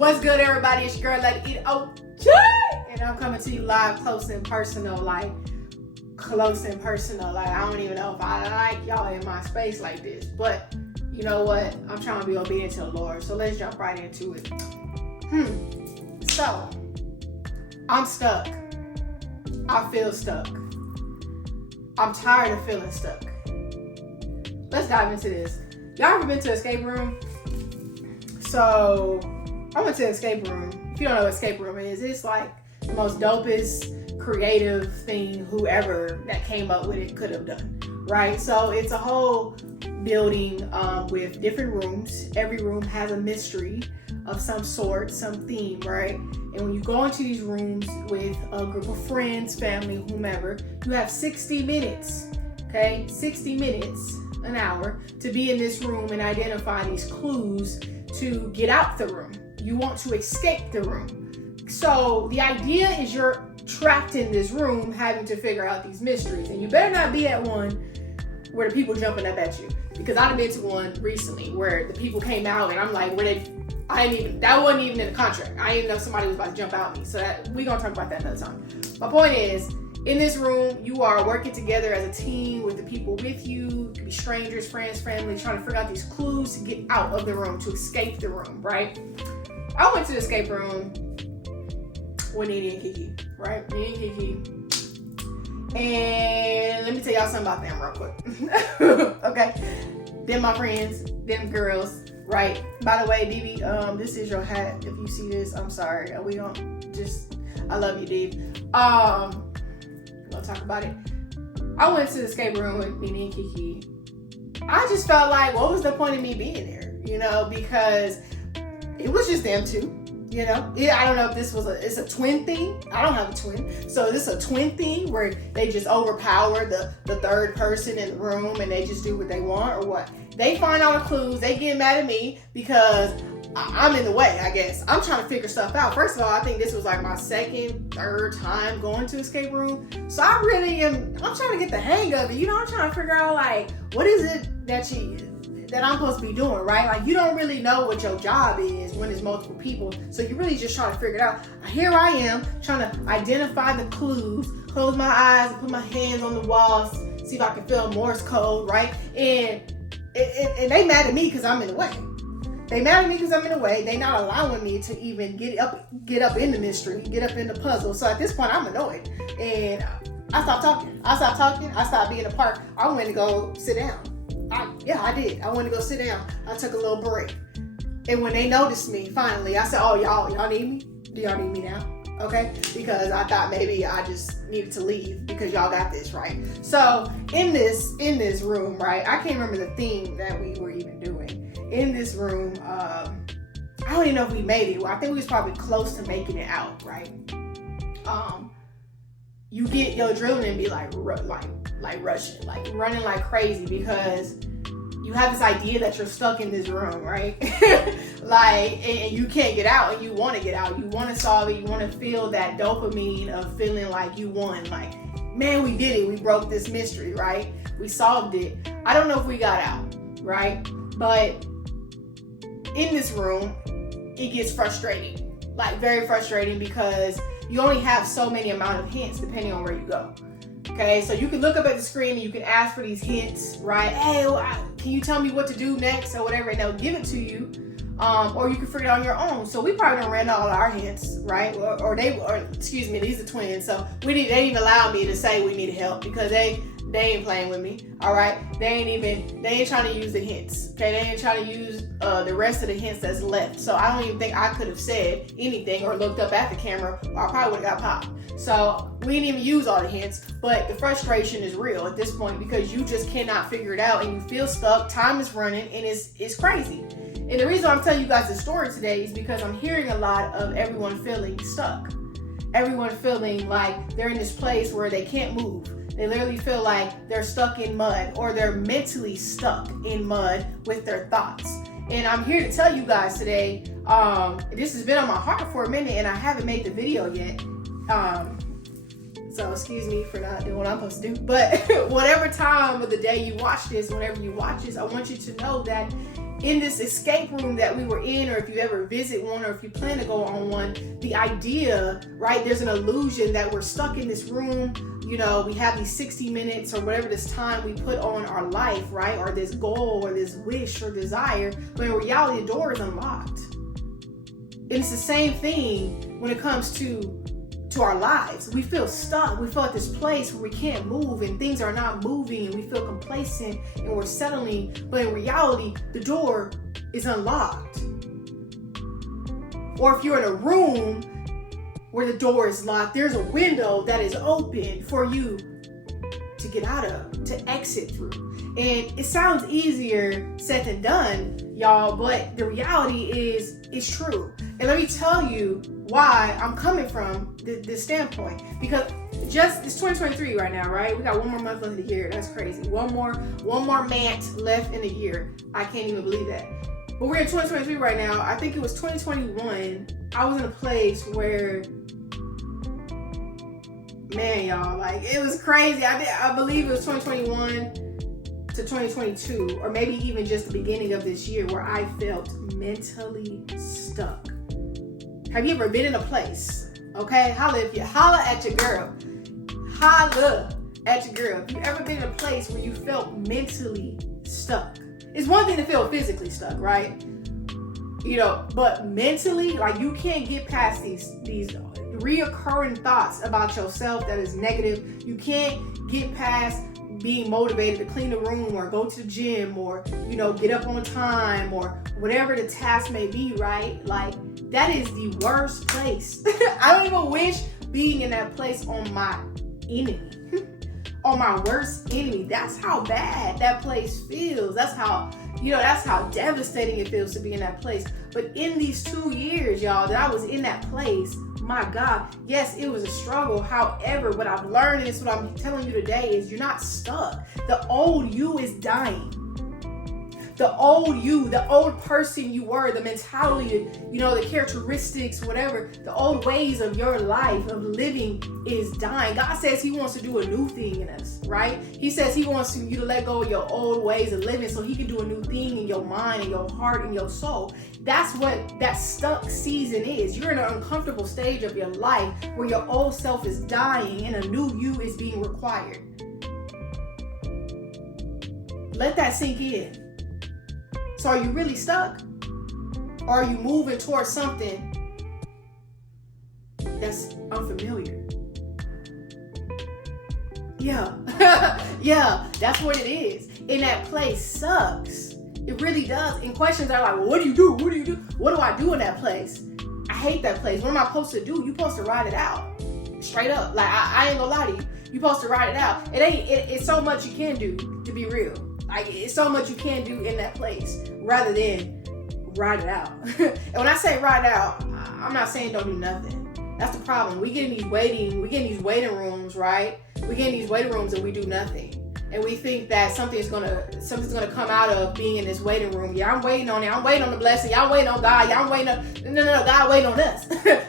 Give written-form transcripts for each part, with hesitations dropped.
What's good, everybody? It's your girl, Let It Eat OG, and I'm coming to you live, close and personal. Like, I don't even know if I like y'all in my space like this, but you know what? I'm trying to be obedient to the Lord, so let's jump right into it. So, I'm stuck. I feel stuck. I'm tired of feeling stuck. Let's dive into this. Y'all ever been to an escape room? So, I went to an escape room. If you don't know what escape room is, it's like the most dopest, creative thing whoever that came up with it could have done, right? So it's a whole building with different rooms. Every room has a mystery of some sort, some theme, right? And when you go into these rooms with a group of friends, family, whomever, you have 60 minutes, okay? 60 minutes, an hour, to be in this room and identify these clues to get out the room. You want to escape the room. So the idea is you're trapped in this room having to figure out these mysteries. And you better not be at one where the people jumping up at you. Because I've been to one recently where the people came out and I'm like, that wasn't even in the contract. I didn't know somebody was about to jump out at me. So we're going to talk about that another time. My point is, in this room, you are working together as a team with the people with you. It could be strangers, friends, family, trying to figure out these clues to get out of the room, to escape the room, right? I went to the escape room with Nene and Kiki, right? Nene and Kiki. And let me tell y'all something about them real quick. Okay? Them my friends, them girls, right? By the way, DB, this is your hat. If you see this, I'm sorry. We don't just, I love you, Dave. We'll talk about it. I went to the escape room with Nene and Kiki. I just felt like, what was the point of me being there? You know, because it was just them two. You know, I don't know if this was it's a twin thing. I don't have a twin. So this is a twin thing where they just overpower the third person in the room and they just do what they want or what? They find all the clues. They get mad at me because I'm in the way, I guess. I'm trying to figure stuff out. First of all, I think this was like my third time going to escape room. So I'm trying to get the hang of it. You know, I'm trying to figure out like, what is it that I'm supposed to be doing, right? Like, you don't really know what your job is when there's multiple people. So you really just trying to figure it out. Here I am trying to identify the clues, close my eyes, put my hands on the walls, see if I can feel Morse code, right? And they mad at me because I'm in the way. They mad at me because I'm in the way. They not allowing me to even get up in the mystery, get up in the puzzle. So at this point, I'm annoyed. And I stopped talking. I stopped being a part. I went to go sit down. I did. I went to go sit down. I took a little break. And when they noticed me, finally, I said, oh, y'all need me? Do y'all need me now? Okay? Because I thought maybe I just needed to leave because y'all got this, right? So in this room, right, I can't remember the theme that we were even doing. In this room, I don't even know if we made it. I think we was probably close to making it out, right? You get your adrenaline be like rushing, like running like crazy because you have this idea that you're stuck in this room, right? and you can't get out and you want to get out. You want to solve it. You want to feel that dopamine of feeling like you won. Like, man, we did it. We broke this mystery, right? We solved it. I don't know if we got out, right? But in this room, it gets frustrating, like very frustrating because you only have so many amount of hints depending on where you go. Okay, so you can look up at the screen and you can ask for these hints, right? Hey, can you tell me what to do next or whatever, and they'll give it to you. Or you can figure it out on your own. So we probably done ran all our hints, right? Or excuse me, these are twins. So they didn't allow me to say we needed help because they ain't playing with me, all right? They ain't trying to use the hints, okay? They ain't trying to use the rest of the hints that's left. So I don't even think I could have said anything or looked up at the camera, or I probably would have got popped. So we didn't even use all the hints, but the frustration is real at this point because you just cannot figure it out and you feel stuck, time is running, and it's crazy. And the reason I'm telling you guys this story today is because I'm hearing a lot of everyone feeling stuck. Everyone feeling like they're in this place where they can't move. They literally feel like they're stuck in mud or they're mentally stuck in mud with their thoughts. And I'm here to tell you guys today, this has been on my heart for a minute and I haven't made the video yet. So excuse me for not doing what I'm supposed to do. But whatever time of the day you watch this, whenever you watch this, I want you to know that in this escape room that we were in, or if you ever visit one, or if you plan to go on one, the idea, right, there's an illusion that we're stuck in this room. You know, we have these 60 minutes or whatever this time we put on our life, right, or this goal or this wish or desire, but in reality, the door is unlocked. And it's the same thing when it comes to our lives. We feel stuck. We feel at this place where we can't move and things are not moving and we feel complacent and we're settling. But in reality, the door is unlocked. Or if you're in a room where the door is locked, there's a window that is open for you to get out of, to exit through. And it sounds easier said than done, y'all, but the reality is it's true. And let me tell you why I'm coming from this standpoint. Because just it's 2023 right now, right? We got one more month left of the year. That's crazy. One more month left in the year. I can't even believe that. But we're in 2023 right now. I think it was 2021. I was in a place where, man, y'all, like it was crazy. I believe it was 2021 to 2022, or maybe even just the beginning of this year, where I felt mentally stuck. Have you ever been in a place? Okay, holla at your girl. Holla at your girl. Have you ever been in a place where you felt mentally stuck? It's one thing to feel physically stuck, right? You know, but mentally, like you can't get past these reoccurring thoughts about yourself that is negative. You can't get past being motivated to clean the room or go to the gym or, you know, get up on time or whatever the task may be, right? Like that is the worst place. I don't even wish being in that place on my enemy, on my worst enemy. That's how bad that place feels. That's how devastating it feels to be in that place. But in these 2 years, y'all, that I was in that place, my God, yes, it was a struggle. However, what I've learned, and it's what I'm telling you today, is you're not stuck. The old you is dying. The old you, the old person you were, the mentality, you know, the characteristics, whatever, the old ways of your life, of living is dying. God says he wants to do a new thing in us, right? He says he wants you to let go of your old ways of living so he can do a new thing in your mind, in your heart, in your soul. That's what that stuck season is. You're in an uncomfortable stage of your life where your old self is dying and a new you is being required. Let that sink in. So are you really stuck? Or are you moving towards something that's unfamiliar? Yeah. Yeah, that's what it is. And that place sucks. It really does. And questions are like, well, what do you do? What do you do? What do I do in that place? I hate that place. What am I supposed to do? You're supposed to ride it out. Straight up. Like, I ain't gonna lie to you. You're supposed to ride it out. It's so much you can do, to be real. Like, it's so much you can do in that place rather than ride it out. And when I say ride it out, I'm not saying don't do nothing. That's the problem. We get in these waiting rooms, right? We get in these waiting rooms and we do nothing. And we think that something's gonna come out of being in this waiting room. Yeah, I'm waiting on it. I'm waiting on the blessing. Y'all waiting on God. Y'all waiting on no. God waiting on us.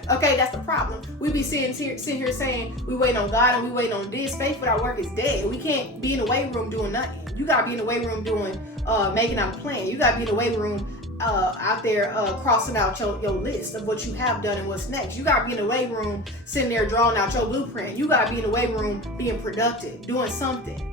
Okay, that's the problem. We be sitting here saying we waiting on God and we waiting on this. Faith without work is dead. We can't be in the waiting room doing nothing. You gotta be in the waiting room doing making out a plan. You gotta be in the waiting room out there crossing out your list of what you have done and what's next. You gotta be in the waiting room sitting there drawing out your blueprint. You gotta be in the waiting room being productive, doing something.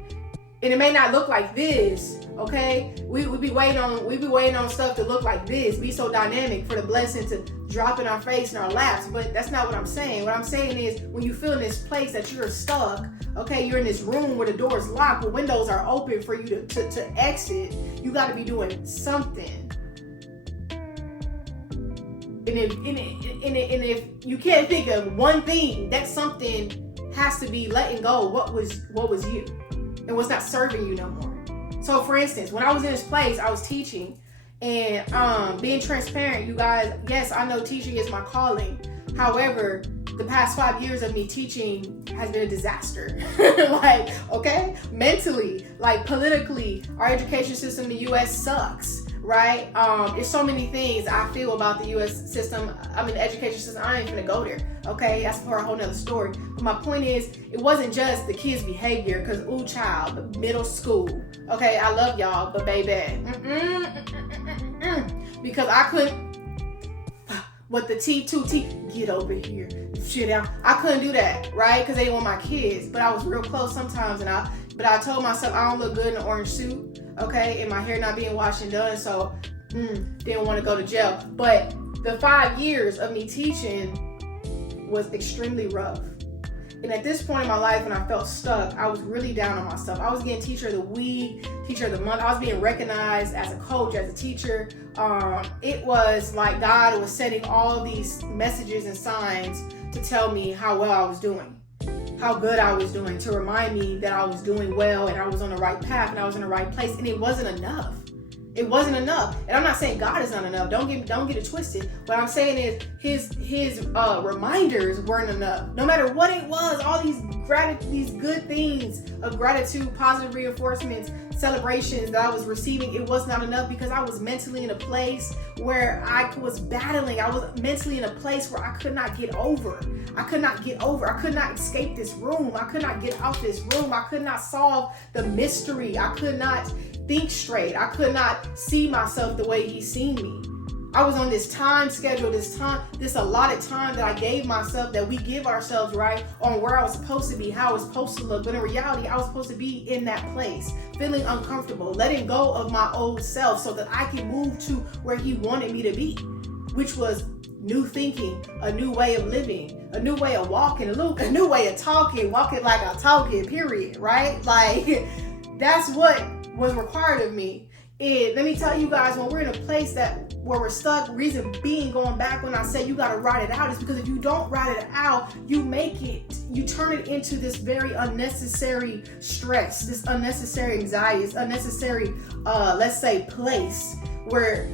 And it may not look like this, okay? We be waiting on stuff to look like this, be so dynamic for the blessing to drop in our face and our laps, but that's not what I'm saying. What I'm saying is when you feel in this place that you're stuck, okay, you're in this room where the door is locked, the windows are open for you to exit, you gotta be doing something. And if you can't think of one thing, that something has to be letting go what was you. And what's not serving you no more. So for instance, when I was in this place, I was teaching and being transparent, you guys, yes, I know teaching is my calling. However, the past 5 years of me teaching has been a disaster. Like, okay, mentally, like politically, our education system in the US sucks, right? There's so many things I feel about the US system. I mean, the education system, I ain't gonna go there. Okay, that's for a whole nother story. But my point is, it wasn't just the kids' behavior, because child, middle school. Okay, I love y'all, but baby, because I couldn't, with the T2T, get over here, shit out. I couldn't do that, right? Because they were my kids, but I was real close sometimes, but I told myself I don't look good in an orange suit, okay, and my hair not being washed and done, so didn't want to go to jail. But the 5 years of me teaching was extremely rough. And at this point in my life, when I felt stuck, I was really down on myself. I was getting teacher of the week, teacher of the month. I was being recognized as a coach, as a teacher. It was like God was setting all these messages and signs to tell me how well I was doing, how good I was doing, to remind me that I was doing well and I was on the right path and I was in the right place. And it wasn't enough. It wasn't enough. And I'm not saying God is not enough. Don't get it twisted. What I'm saying is his reminders weren't enough. No matter what it was, all these good things of gratitude, positive reinforcements, celebrations that I was receiving, it was not enough because I was mentally in a place where I was battling. I was mentally in a place where I could not get over. I could not escape this room. I could not get out this room. I could not solve the mystery. I could not think straight. I could not see myself the way he's seen me. I was on this time schedule, this allotted time that I gave myself, that we give ourselves, right, on where I was supposed to be, how I was supposed to look. But in reality, I was supposed to be in that place, feeling uncomfortable, letting go of my old self so that I could move to where he wanted me to be, which was new thinking, a new way of living, a new way of walking, a new way of talking, walking like I'm talking, period, right? Like, that's what was required of me. And let me tell you guys, when we're in a place where we're stuck, reason being, going back when I say you got to write it out, is because if you don't write it out, you turn it into this very unnecessary stress, this unnecessary anxiety, this unnecessary, let's say, place where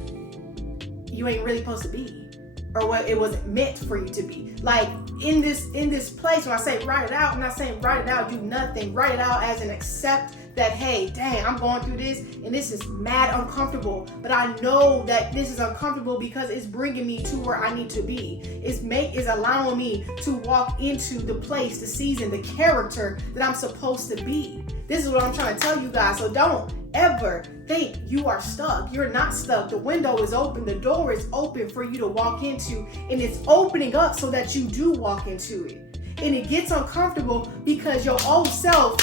you ain't really supposed to be, or what it wasn't meant for you to be. Like in this place, when I say write it out, I'm not saying write it out, do nothing. Write it out as an accept that, hey, dang, I'm going through this and this is mad uncomfortable, but I know that this is uncomfortable because it's bringing me to where I need to be. It's allowing me to walk into the place, the season, the character that I'm supposed to be. This is what I'm trying to tell you guys. So don't ever think you are stuck. You're not stuck. The window is open. The door is open for you to walk into, and it's opening up so that you do walk into it. And it gets uncomfortable because your old self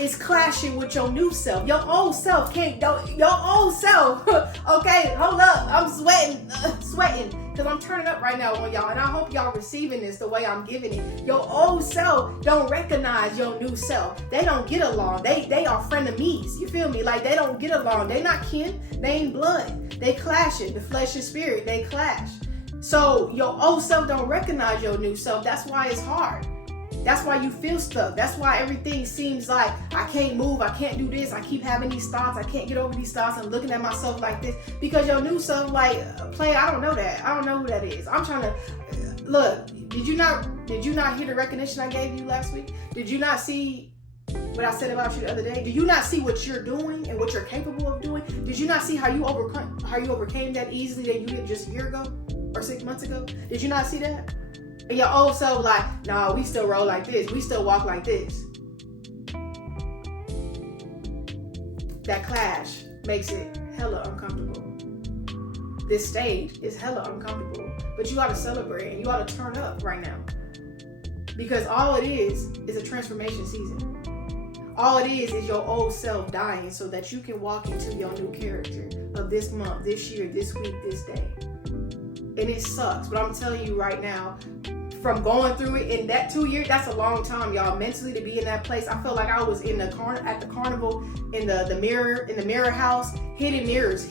is clashing with your new self. Your old self, okay, hold up, I'm sweating, because I'm turning up right now on y'all, and I hope y'all receiving this the way I'm giving it. Your old self don't recognize your new self. They don't get along. They are frenemies, you feel me? Like, they don't get along. They not kin, they ain't blood. They clashing, the flesh and spirit, they clash. So your old self don't recognize your new self. That's why it's hard. That's why you feel stuck. That's why everything seems like I can't move, I can't do this, I keep having these thoughts, I can't get over these thoughts, I'm looking at myself like this. Because your new self, like, play, I don't know that. I don't know who that is. I'm trying to, look, did you not hear the recognition I gave you last week? Did you not see what I said about you the other day? Did you not see what you're doing and what you're capable of doing? Did you not see how you overcame that easily that you did just a year ago or 6 months ago? Did you not see that? And your old self like, nah, we still roll like this. We still walk like this. That clash makes it hella uncomfortable. This stage is hella uncomfortable. But you ought to celebrate and you ought to turn up right now. Because all it is a transformation season. All it is your old self dying so that you can walk into your new character of this month, this year, this week, this day. And it sucks, but I'm telling you right now, from going through it in that 2 years, that's a long time, y'all. Mentally, to be in that place, I felt like I was at the carnival, in the mirror house, hitting mirrors,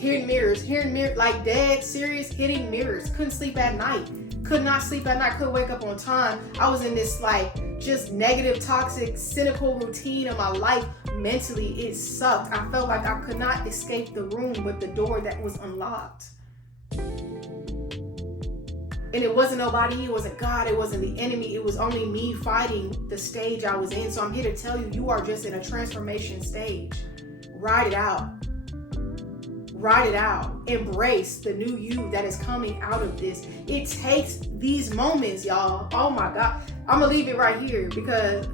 like dead serious hitting mirrors. Couldn't sleep at night. Could not sleep at night. Couldn't wake up on time. I was in this like just negative, toxic, cynical routine of my life. Mentally, it sucked. I felt like I could not escape the room with the door that was unlocked. And it wasn't nobody, it wasn't God, it wasn't the enemy, it was only me fighting the stage I was in. So I'm here to tell you, you are just in a transformation stage. Ride it out. Ride it out. Embrace the new you that is coming out of this. It takes these moments, y'all. Oh my God. I'm gonna leave it right here because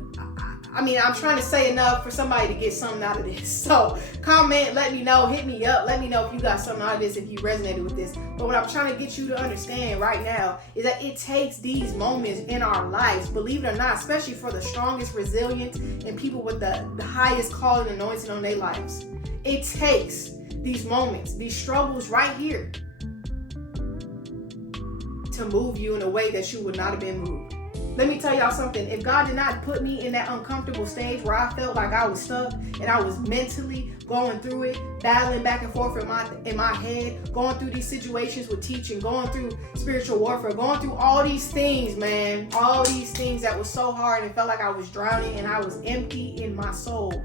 I'm trying to say enough for somebody to get something out of this. So comment, let me know, hit me up, let me know if you got something out of this, if you resonated with this. But what I'm trying to get you to understand right now is that it takes these moments in our lives, believe it or not, especially for the strongest, resilient, and people with the highest calling and anointing on their lives. It takes these moments, these struggles right here to move you in a way that you would not have been moved. Let me tell y'all something. If God did not put me in that uncomfortable stage where I felt like I was stuck and I was mentally going through it, battling back and forth in my head, going through these situations with teaching, going through spiritual warfare, going through all these things, man, all these things that was so hard and felt like I was drowning and I was empty in my soul,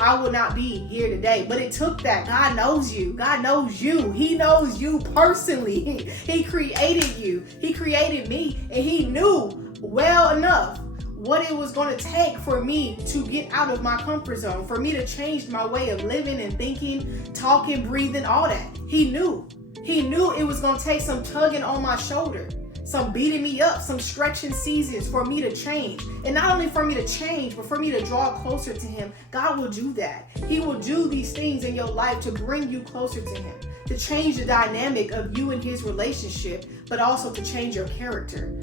I would not be here today. But it took that. God knows you. God knows you. He knows you personally. He created you. He created me. And he knew well enough what it was going to take for me to get out of my comfort zone, for me to change my way of living and thinking, talking, breathing, all that. He knew. He knew it was going to take some tugging on my shoulder, some beating me up, some stretching seasons for me to change. And not only for me to change, but for me to draw closer to him. God will do that. He will do these things in your life to bring you closer to him, to change the dynamic of you and his relationship, but also to change your character.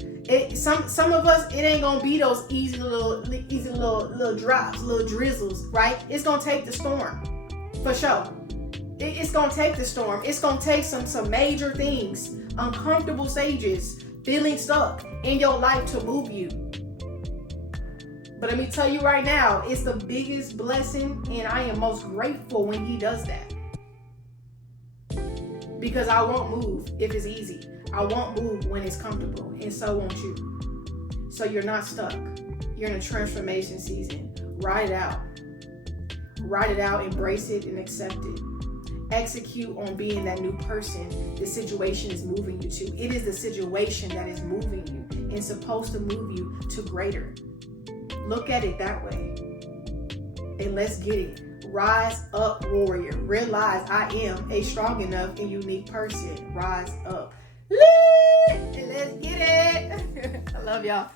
Some of us, it ain't gonna be those easy little drops, little drizzles, right? It's gonna take the storm, for sure. It's gonna take the storm. It's gonna take some major things, uncomfortable stages, feeling stuck in your life to move you. But let me tell you right now, it's the biggest blessing, and I am most grateful when he does that. Because I won't move if it's easy. I won't move when it's comfortable, and so won't you. So you're not stuck. You're in a transformation season. Ride it out. Ride it out, embrace it, and accept it. Execute on being that new person the situation is moving you to. It is the situation that is moving you and supposed to move you to greater. Look at it that way. And let's get it. Rise up, warrior. Realize I am a strong enough and unique person. Rise up. And let's get it. I love y'all.